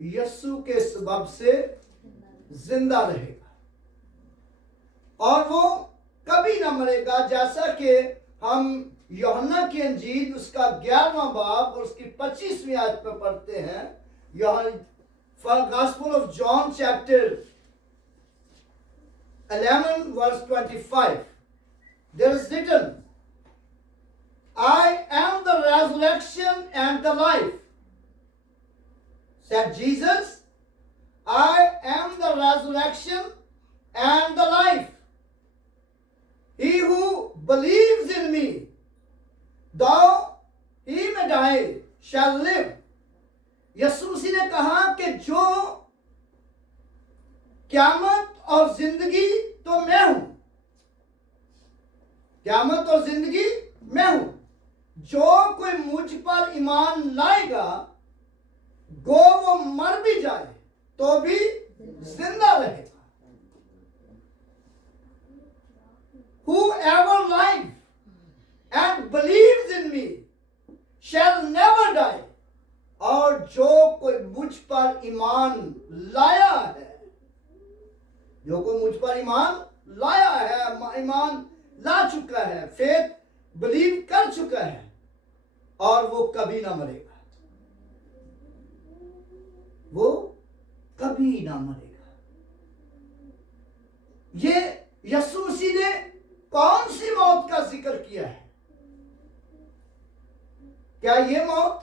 यीशु के सबब से जिंदा रहेगा और वो कभी ना मरेगा। जैसा कि हम यूहन्ना की अंजील उसका 11वां बाब और उसकी 25वीं आयत पर पढ़ते हैं। Gospel of John chapter 11 verse 25, there is written, I am the resurrection and the life. Said Jesus, I am the resurrection and the life. He who believes in me, though he may die, shall live. यीशु मसीह ने कहा कि जो क़यामत और जिंदगी तो मैं हूं, क़यामत और जिंदगी मैं हूं। जो कोई मुझ पर ईमान लाएगा, गो वो मर भी जाए तो भी जिंदा रहेगा। Whoever lives and believes in me shall never die. और जो कोई मुझ पर ईमान लाया है, जो कोई मुझ पर ईमान लाया है, ईमान ला चुका है, फेथ बिलीव कर चुका है, और वो कभी ना मरेगा, वो कभी ना मरेगा। ये यीशु मसीह ने कौन सी मौत का जिक्र किया है? क्या ये मौत,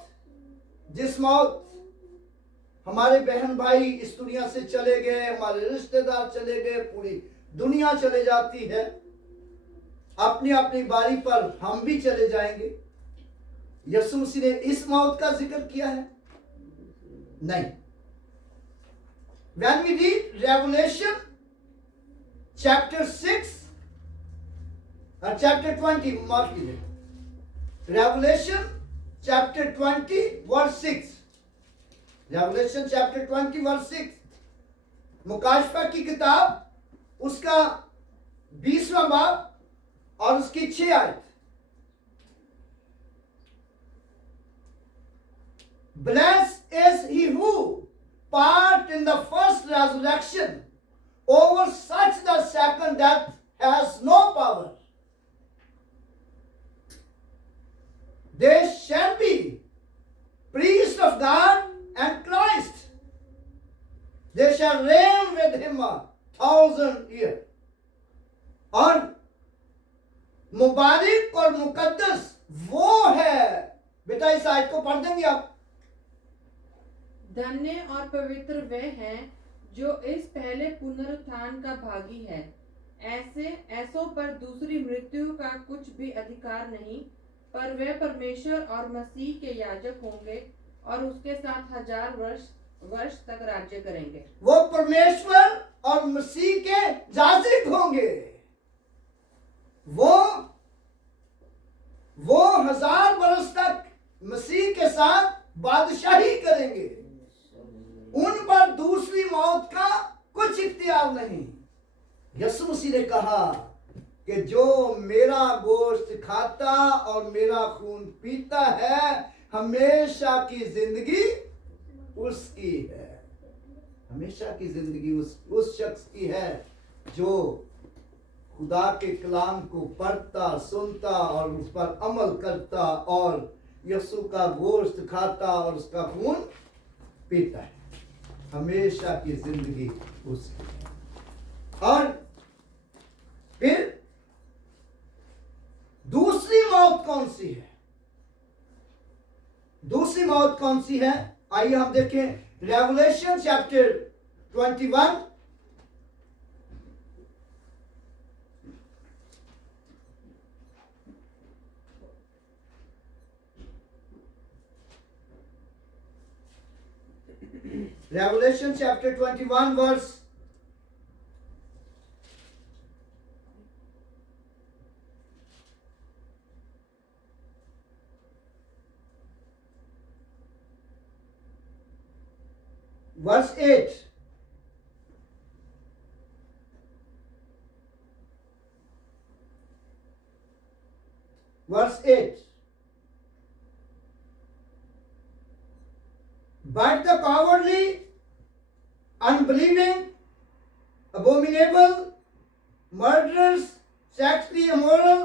जिस मौत हमारे बहन भाई इस दुनिया से चले गए, हमारे रिश्तेदार चले गए, पूरी दुनिया चले जाती है, अपनी अपनी बारी पर हम भी चले जाएंगे, यीशु मसीह ने इस मौत का जिक्र किया है? नहीं। When we read Revelation chapter 6 and chapter 20, माफ कीजिए, Revelation chapter 20 verse 6, Revelation chapter 20 verse 6, मुकाशफा की किताब उसका 20वां बाब और उसकी 6 आयत। Blessed is he who part in the first resurrection, over such the second death has no power. They shall be priests of God and Christ. They shall reign with him 1,000 years. और मुबारक और मुकद्दस वो है, बेटा इस आयत को पढ़ देंगे आप। धन्य और पवित्र वे हैं जो इस पहले पुनरुत्थान का भागी है। ऐसों पर दूसरी मृत्यु का कुछ भी अधिकार नहीं, पर वे परमेश्वर और मसीह के याजक होंगे और उसके साथ 1000 वर्ष तक राज्य करेंगे। वो परमेश्वर और मसीह के याजक होंगे, वो 1000 वर्ष तक मसीह के साथ बादशाही करेंगे। उन पर दूसरी मौत का कुछ इख्तियार नहीं। यीशु मसीह ने कहा कि जो मेरा गोश्त खाता और मेरा खून पीता है, हमेशा की जिंदगी उसकी है। हमेशा की जिंदगी उस शख्स की है जो खुदा के कलाम को पढ़ता, सुनता और उस पर अमल करता और यीशु का गोश्त खाता और उसका खून पीता है। हमेशा की जिंदगी उसकी है। और फिर दूसरी मौत कौन सी है? दूसरी मौत कौन सी है? आइए हम देखें revelation chapter 21 Revelation chapter 21 verse 8. Verse 8. But the cowardly, unbelieving, abominable, murderers, sexually immoral,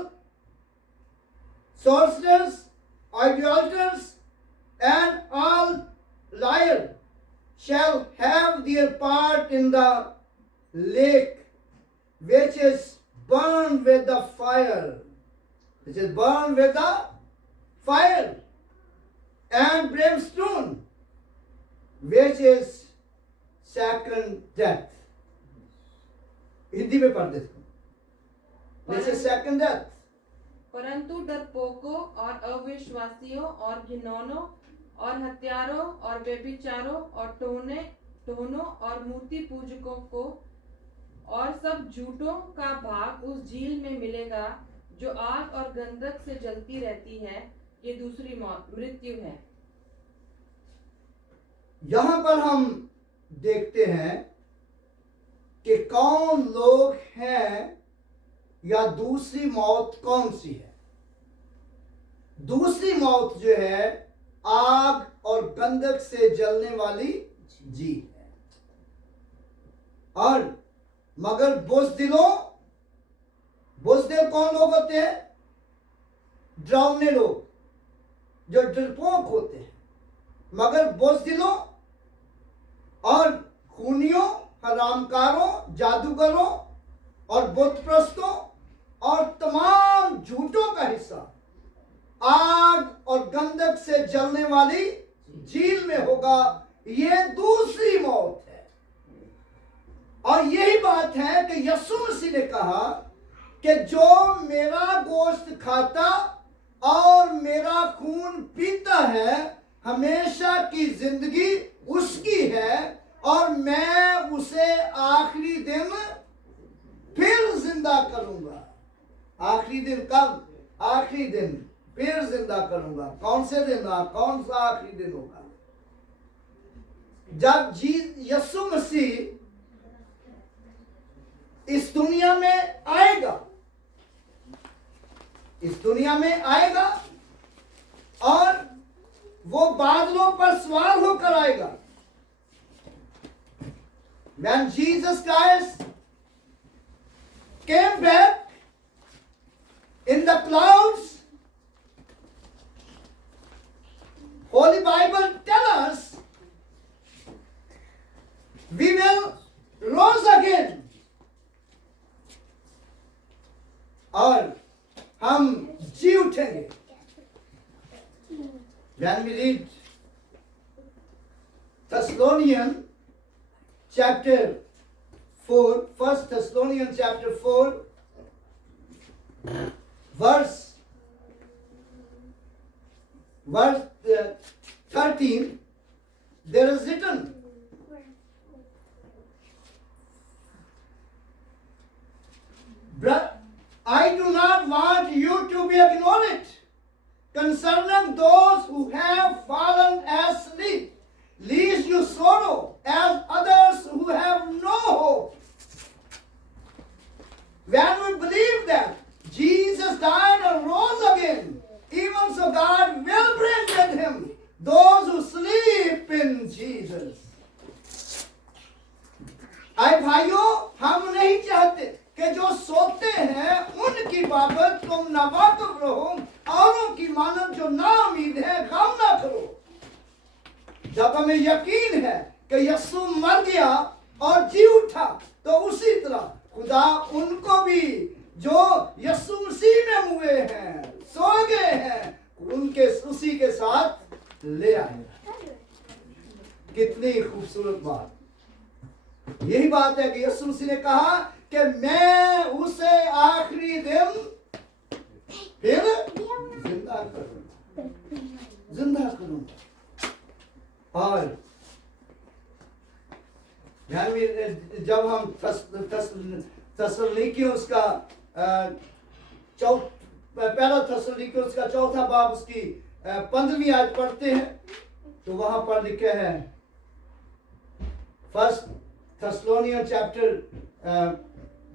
sorcerers, idolaters, and all liars shall have their part in the lake, which is burned with the fire. Which is burned with the fire and brimstone, which is second death. Hindi में पढ़ देते हैं. Which is second death. परंतु डरपोकों और अविश्वासियों और घिनौनों और हत्यारों और व्यभिचारों और टोनों और मूर्ति पूजकों को और सब झूठों का भाग उस झील में मिलेगा जो आग और गंधक से जलती रहती है. ये दूसरी मृत्यु है. यहां पर हम देखते हैं कि कौन लोग हैं या दूसरी मौत कौन सी है. दूसरी मौत जो है आग और गंधक से जलने वाली झील है. और मगर बुज़दिल कौन लोग होते हैं? डरावने लोग जो डरपोक होते हैं. मगर बुज़दिलों और खूनियों, हरामकारों, जादूगरों और बुतप्रस्तों और तमाम झूठों का हिस्सा आग और गंधक से जलने वाली झील में होगा. यह दूसरी मौत है. और यही बात है कि यीशु मसीह ने कहा कि जो मेरा गोश्त खाता और मेरा खून पीता है हमेशा की जिंदगी उसकी है और मैं उसे आखिरी दिन फिर जिंदा करूंगा. आखिरी दिन कब? आखिरी दिन फिर जिंदा करूंगा. कौन से दिन? कौन सा आखिरी दिन होगा? जब यीशु मसीह इस दुनिया में आएगा. इस दुनिया में आएगा और वो बादलों पर सवार होकर आएगा. When Jesus Christ came back in the clouds, Holy Bible tells us we will rise again. और हम जी उठेंगे. When we read Thessalonians chapter 4, 1 Thessalonians chapter 4, verse 13, there is written, I do not want you to be ignorant concerning those who have fallen asleep, lest you sorrow as others who have no hope. When we believe that Jesus died and rose again, even so God will bring with him those who sleep in Jesus. आए भाइयों, हम नहीं चाहते कि जो सोते हैं उनकी बाबत तुम नावाकिफ रहो, औरों की मानद जो ना उम्मीद है गम ना करो. जब हमें यकीन है कि यीशु मर गया और जी उठा, तो उसी तरह खुदा उनको भी जो यीशु मसीह में हुए हैं, सो गए हैं, उनके उसी के साथ ले आए. कितनी खूबसूरत बात. यही बात है कि यीशु मसीह ने कहा कि मैं उसे आखिरी दिन फिर जिंदा करूंगा. और जब हम थस्सलुनीकियों उसका पहला थस्सलुनीकियों उसका चौथा बाब उसकी 15वीं आयत पढ़ते हैं तो वहां पर लिखे हैं, 1 Thessalonians chapter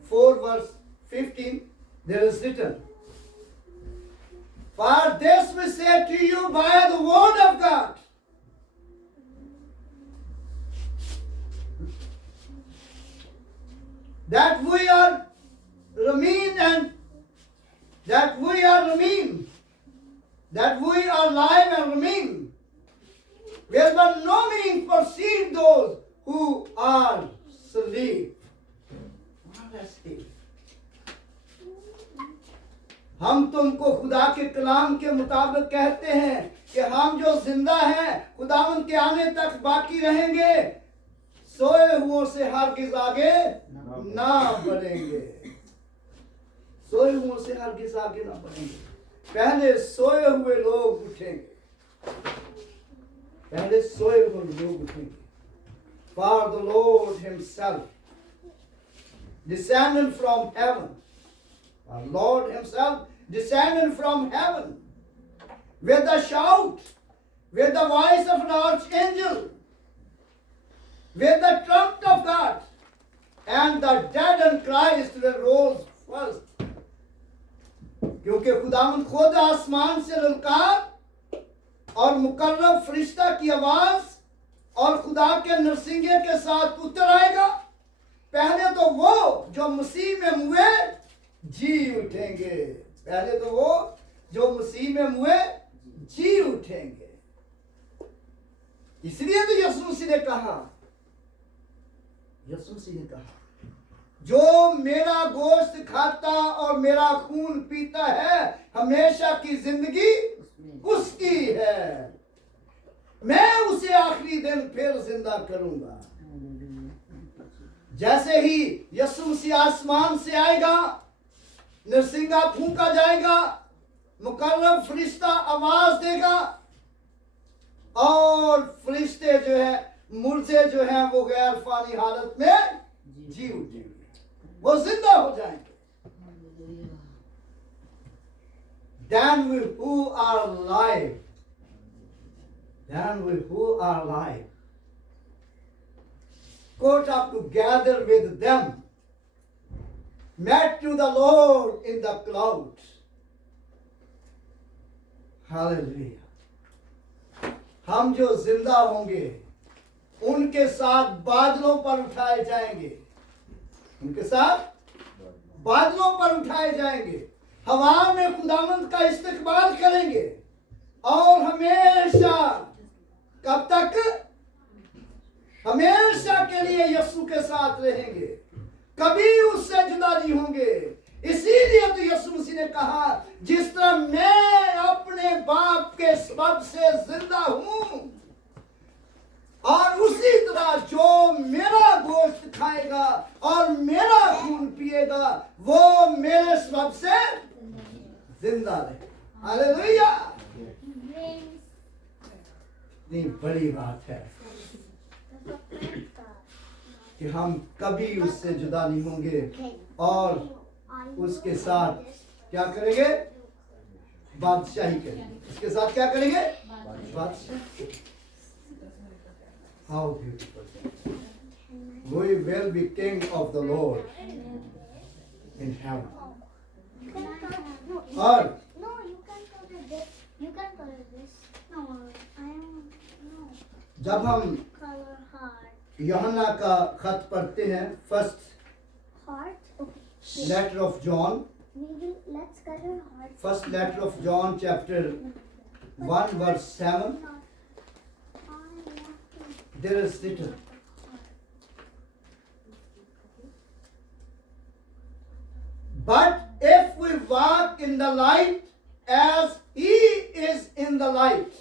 4 verse 15, there is written, for this we say to you by the word of God, that we are remain and that we are remain, that we are alive and remain, where by no means perceive those who are asleep. हम तुमको खुदा के कलाम के मुताबिक कहते हैं कि हम जो जिंदा हैं खुदावंद के आने तक बाकी रहेंगे, सोए हुओं से हरगिज आगे ना बढ़ेंगे। सोए हुओं से हरगिज आगे ना बढ़ेंगे। पहले सोए हुए लोग उठेंगे, पहले सोए हुए लोग उठेंगे। For the Lord himself descended from heaven, our Lord himself descended from heaven with a shout, with the voice of an archangel, with the trumpet of God, and the dead in Christ will rose first. क्योंकि खुदावंद खुद आसमान से ललकार और मुकर्रब फरिश्ता की आवाज और खुदा के नरसिंगे के साथ उतर आएगा। पहले तो वो जो मसीह में मुए जी उठेंगे, पहले तो वो जो मसीह में मुए जी उठेंगे। इसलिए तो यीशु मसीह ने कहा, यीशु मसीह ने कहा, जो मेरा गोश्त खाता और मेरा खून पीता है हमेशा की जिंदगी उसकी है, मैं उसे आखिरी दिन फिर जिंदा करूंगा। जैसे ही यीशु मसीह आसमान से आएगा, नरसिंगा फूंका जाएगा, मुकर्रब फरिश्ता आवाज देगा और फरिश्ते जो है मुर्दे जो हैं वो गैर फानी हालत में जी उठेंगे, वो जिंदा हो जाएंगे। Then we who are alive, then we who are alive caught up together with them, met to the Lord in the clouds. Hallelujah. हम जो जिंदा होंगे उनके साथ बादलों पर उठाए जाएंगे, उनके साथ बादलों पर उठाए जाएंगे, हवा में खुदावंद का इस्तकबाल करेंगे और हमेशा, कब तक? हमेशा के लिए यीशु के साथ रहेंगे, कभी उससे जुदा नहीं होंगे। इसीलिए तो यीशु मसीह ने कहा, जिस तरह मैं अपने बाप के सबब से जिंदा हूं और उसी तरह जो मेरा गोश्त खाएगा और मेरा खून पिएगा वो मेरे सबब से जिंदा रहे। हालेलुया। इतनी बड़ी बात है कि हम कभी उससे जुदा नहीं होंगे और उसके साथ क्या करेंगे? बादशाही करेंगे। उसके साथ क्या करेंगे? बादशाही। How beautiful. We will be king of the Lord in heaven. और No, you can't color this. You can't color this. No, I don't. No. जब हम Color heart. यूहन्ना का खत पढ़ते हैं, first Heart. Okay. Letter of John, Let's color heart. First letter of John chapter 1 verse 7, there is written, but if we walk in the light as he is in the light,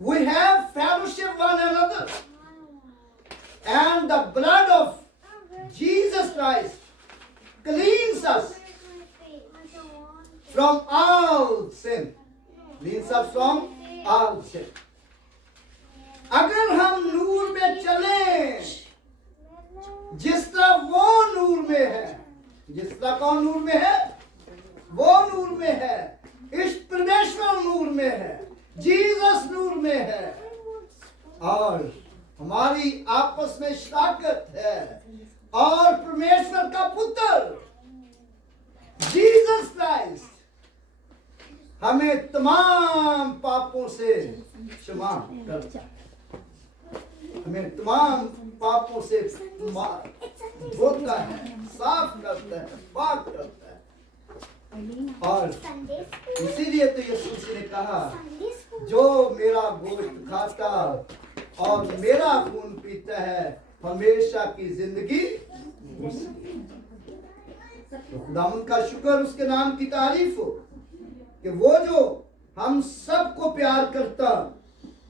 we have fellowship one another, and the blood of Jesus Christ cleans us from all sin. Cleans us from all sin. अगर हम नूर में चलें जिस तरह वो नूर में है, जिस तरह कौन नूर में है? वो नूर में है, इस परमेश्वर नूर में है, जीसस नूर में है और हमारी आपस में शराकत है और परमेश्वर का पुत्र जीसस क्राइस्ट हमें तमाम पापों से क्षमा करता है। हमें तमाम पापों से धोता है, साफ करता है, पाक करता है। और Sunday school. इसीलिए तो यीशु मसीह ने कहा, Sunday school. जो मेरा गोश्त खाता और मेरा खून पीता है हमेशा की जिंदगी उसकी। तो खुदावंद का शुक्र, उसके नाम की तारीफ हो कि वो जो हम सबको प्यार करता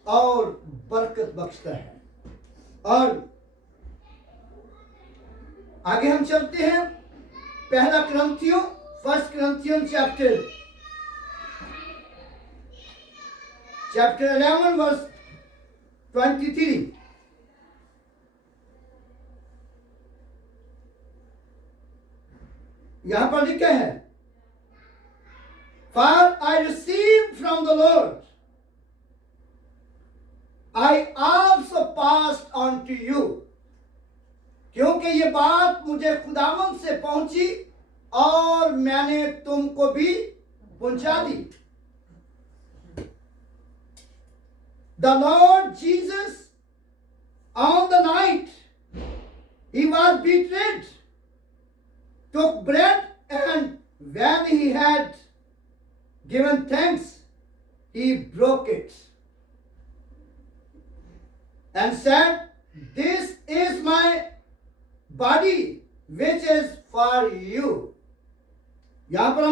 और बरकत बख्शता है। और आगे हम चलते हैं, पहला कुरिन्थियों, 1 Corinthians chapter 11 verse 23। यहां पर लिखा है, For I received from the Lord, I also passed on to you। क्योंकि ये बात मुझे खुदावंद से पहुंची और मैंने तुमको भी पहुंचा दी। The Lord Jesus, on the night he was betrayed, took bread, and when he had given thanks, he broke it and said, This is my body which is for you। यहां पर